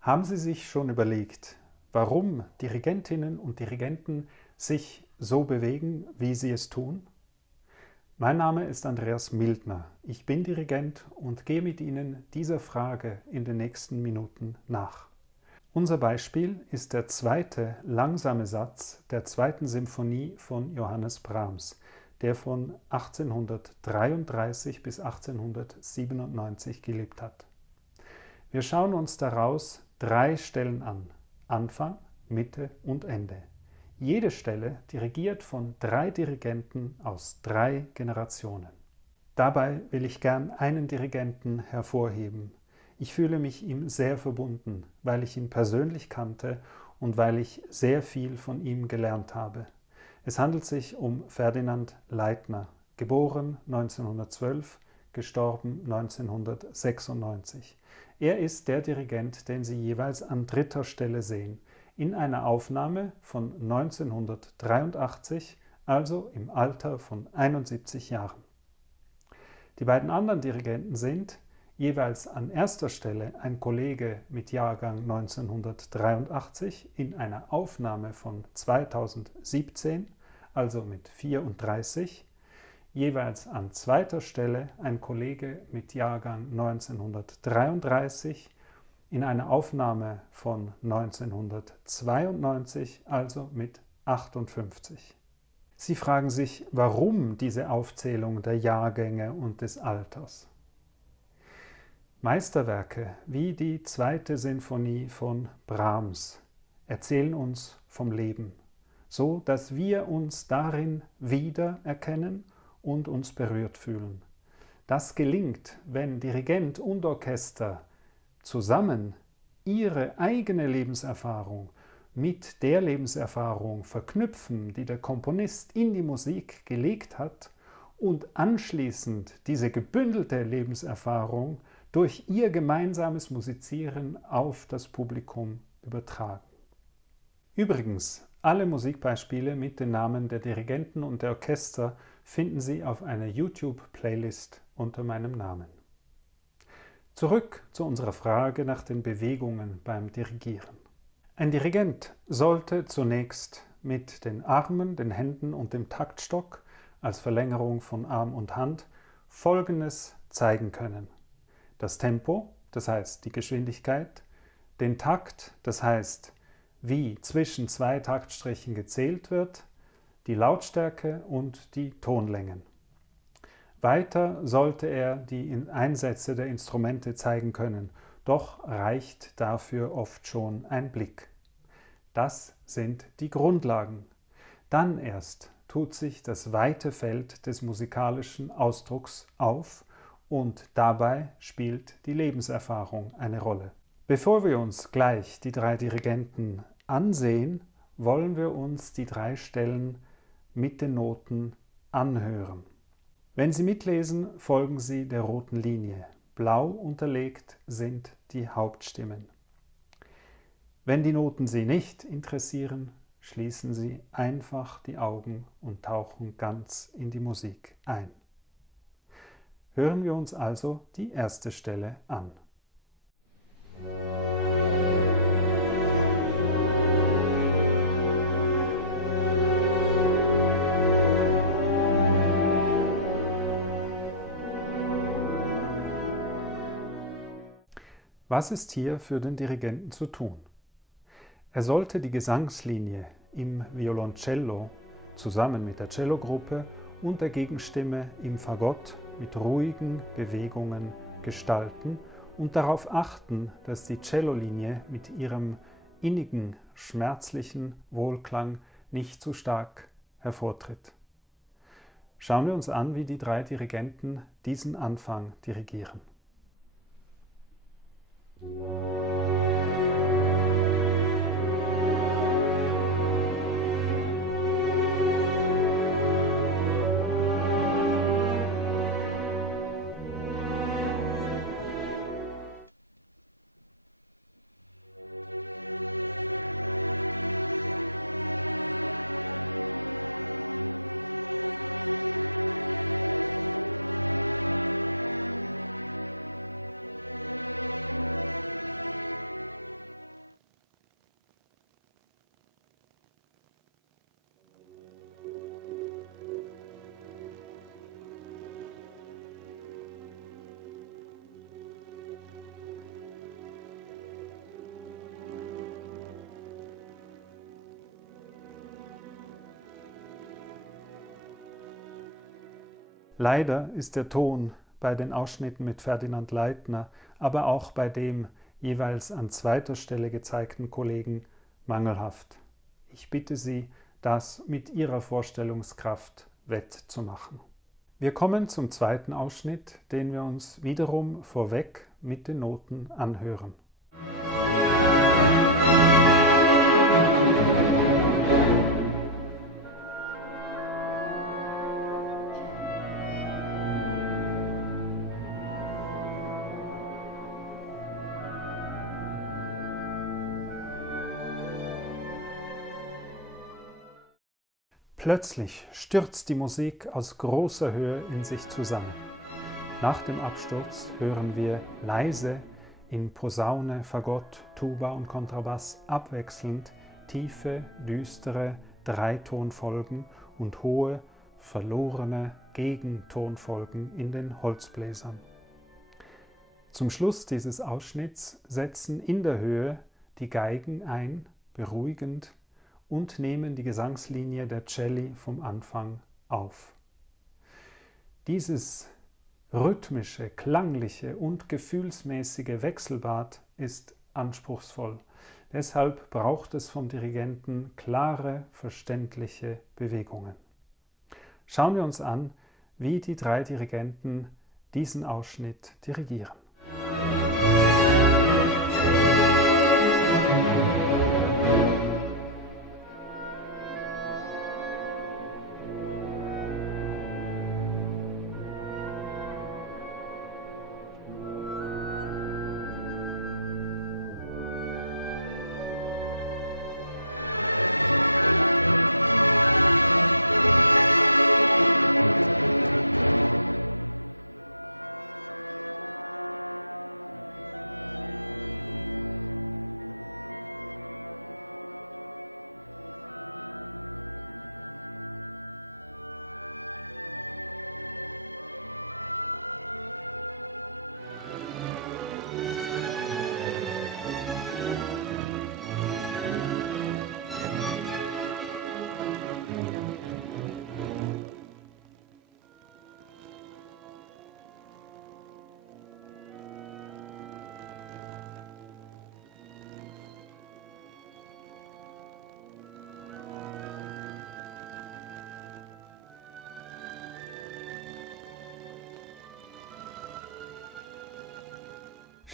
Haben Sie sich schon überlegt, warum Dirigentinnen und Dirigenten sich so bewegen, wie sie es tun? Mein Name ist Andreas Mildner. Ich bin Dirigent und gehe mit Ihnen dieser Frage in den nächsten Minuten nach. Unser Beispiel ist der zweite langsame Satz der zweiten Symphonie von Johannes Brahms, der von 1833 bis 1897 gelebt hat. Wir schauen uns daraus 3 Stellen an: Anfang, Mitte und Ende. Jede Stelle dirigiert von 3 Dirigenten aus 3 Generationen. Dabei will ich gern einen Dirigenten hervorheben. Ich fühle mich ihm sehr verbunden, weil ich ihn persönlich kannte und weil ich sehr viel von ihm gelernt habe. Es handelt sich um Ferdinand Leitner, geboren 1912, gestorben 1996. Er ist der Dirigent, den Sie jeweils an 3. Stelle sehen, in einer Aufnahme von 1983, also im Alter von 71 Jahren. Die beiden anderen Dirigenten sind jeweils an 1. Stelle ein Kollege mit Jahrgang 1983 in einer Aufnahme von 2017, also mit 34, jeweils an 2. Stelle ein Kollege mit Jahrgang 1933 in einer Aufnahme von 1992, also mit 58. Sie fragen sich, warum diese Aufzählung der Jahrgänge und des Alters? Meisterwerke wie die zweite Sinfonie von Brahms erzählen uns vom Leben, so dass wir uns darin wiedererkennen und uns berührt fühlen. Das gelingt, wenn Dirigent und Orchester zusammen ihre eigene Lebenserfahrung mit der Lebenserfahrung verknüpfen, die der Komponist in die Musik gelegt hat, und anschließend diese gebündelte Lebenserfahrung durch ihr gemeinsames Musizieren auf das Publikum übertragen. Übrigens, alle Musikbeispiele mit den Namen der Dirigenten und der Orchester finden Sie auf einer YouTube-Playlist unter meinem Namen. Zurück zu unserer Frage nach den Bewegungen beim Dirigieren. Ein Dirigent sollte zunächst mit den Armen, den Händen und dem Taktstock als Verlängerung von Arm und Hand Folgendes zeigen können: Das Tempo, das heißt die Geschwindigkeit, den Takt, das heißt wie zwischen 2 Taktstrichen gezählt wird, die Lautstärke und die Tonlängen. Weiter sollte er die Einsätze der Instrumente zeigen können, doch reicht dafür oft schon ein Blick. Das sind die Grundlagen. Dann erst tut sich das weite Feld des musikalischen Ausdrucks auf und dabei spielt die Lebenserfahrung eine Rolle. Bevor wir uns gleich die 3 Dirigenten ansehen, wollen wir uns die 3 Stellen mit den Noten anhören. Wenn Sie mitlesen, folgen Sie der roten Linie. Blau unterlegt sind die Hauptstimmen. Wenn die Noten Sie nicht interessieren, schließen Sie einfach die Augen und tauchen ganz in die Musik ein. Hören wir uns also die 1. Stelle an. Was ist hier für den Dirigenten zu tun? Er sollte die Gesangslinie im Violoncello zusammen mit der Cellogruppe und der Gegenstimme im Fagott mit ruhigen Bewegungen gestalten und darauf achten, dass die Cellolinie mit ihrem innigen, schmerzlichen Wohlklang nicht zu stark hervortritt. Schauen wir uns an, wie die 3 Dirigenten diesen Anfang dirigieren. Leider ist der Ton bei den Ausschnitten mit Ferdinand Leitner, aber auch bei dem jeweils an zweiter Stelle gezeigten Kollegen mangelhaft. Ich bitte Sie, das mit Ihrer Vorstellungskraft wettzumachen. Wir kommen zum zweiten Ausschnitt, den wir uns wiederum vorweg mit den Noten anhören. Plötzlich stürzt die Musik aus großer Höhe in sich zusammen. Nach dem Absturz hören wir leise in Posaune, Fagott, Tuba und Kontrabass abwechselnd tiefe, düstere Dreitonfolgen und hohe, verlorene Gegentonfolgen in den Holzbläsern. Zum Schluss dieses Ausschnitts setzen in der Höhe die Geigen ein, beruhigend, und nehmen die Gesangslinie der Celli vom Anfang auf. Dieses rhythmische, klangliche und gefühlsmäßige Wechselbad ist anspruchsvoll. Deshalb braucht es vom Dirigenten klare, verständliche Bewegungen. Schauen wir uns an, wie die drei Dirigenten diesen Ausschnitt dirigieren.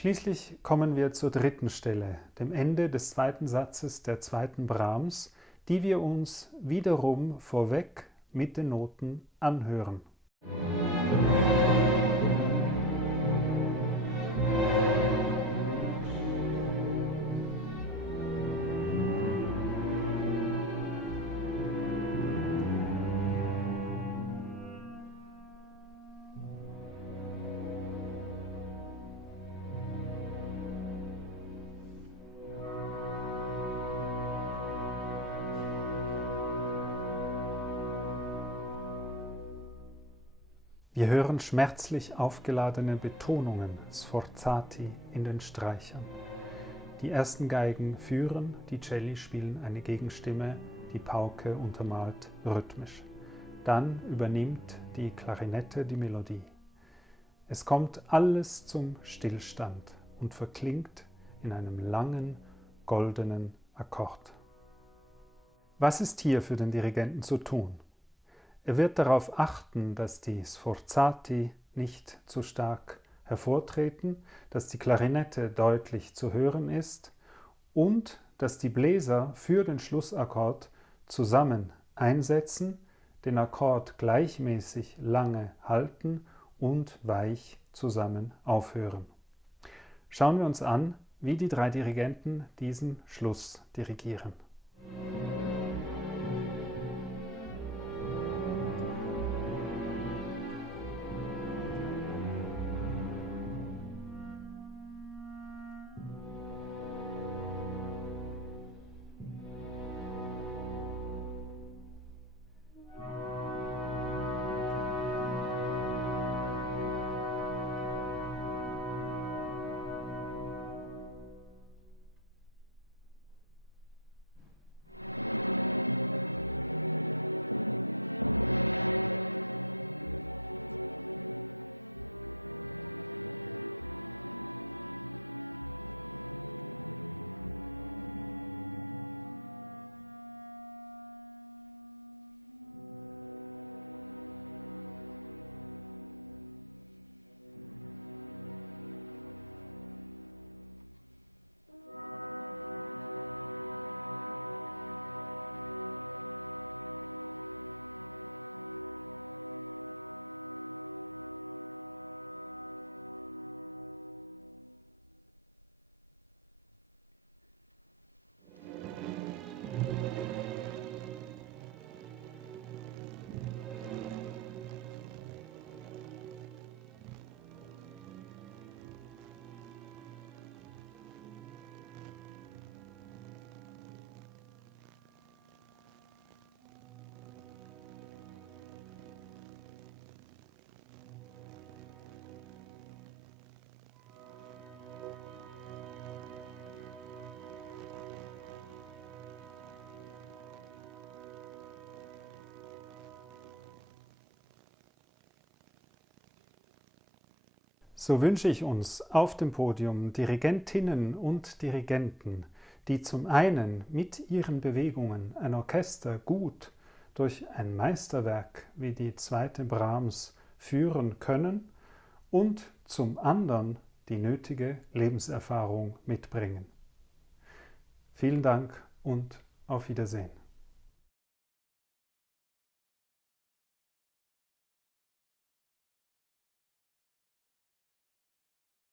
Schließlich kommen wir zur dritten Stelle, dem Ende des zweiten Satzes der zweiten Brahms, die wir uns wiederum vorweg mit den Noten anhören. Wir hören schmerzlich aufgeladene Betonungen, Sforzati, in den Streichern. Die ersten Geigen führen, die Celli spielen eine Gegenstimme, die Pauke untermalt rhythmisch. Dann übernimmt die Klarinette die Melodie. Es kommt alles zum Stillstand und verklingt in einem langen, goldenen Akkord. Was ist hier für den Dirigenten zu tun? Er wird darauf achten, dass die Sforzati nicht zu stark hervortreten, dass die Klarinette deutlich zu hören ist und dass die Bläser für den Schlussakkord zusammen einsetzen, den Akkord gleichmäßig lange halten und weich zusammen aufhören. Schauen wir uns an, wie die drei Dirigenten diesen Schluss dirigieren. So wünsche ich uns auf dem Podium Dirigentinnen und Dirigenten, die zum einen mit ihren Bewegungen ein Orchester gut durch ein Meisterwerk wie die zweite Brahms führen können und zum anderen die nötige Lebenserfahrung mitbringen. Vielen Dank und auf Wiedersehen.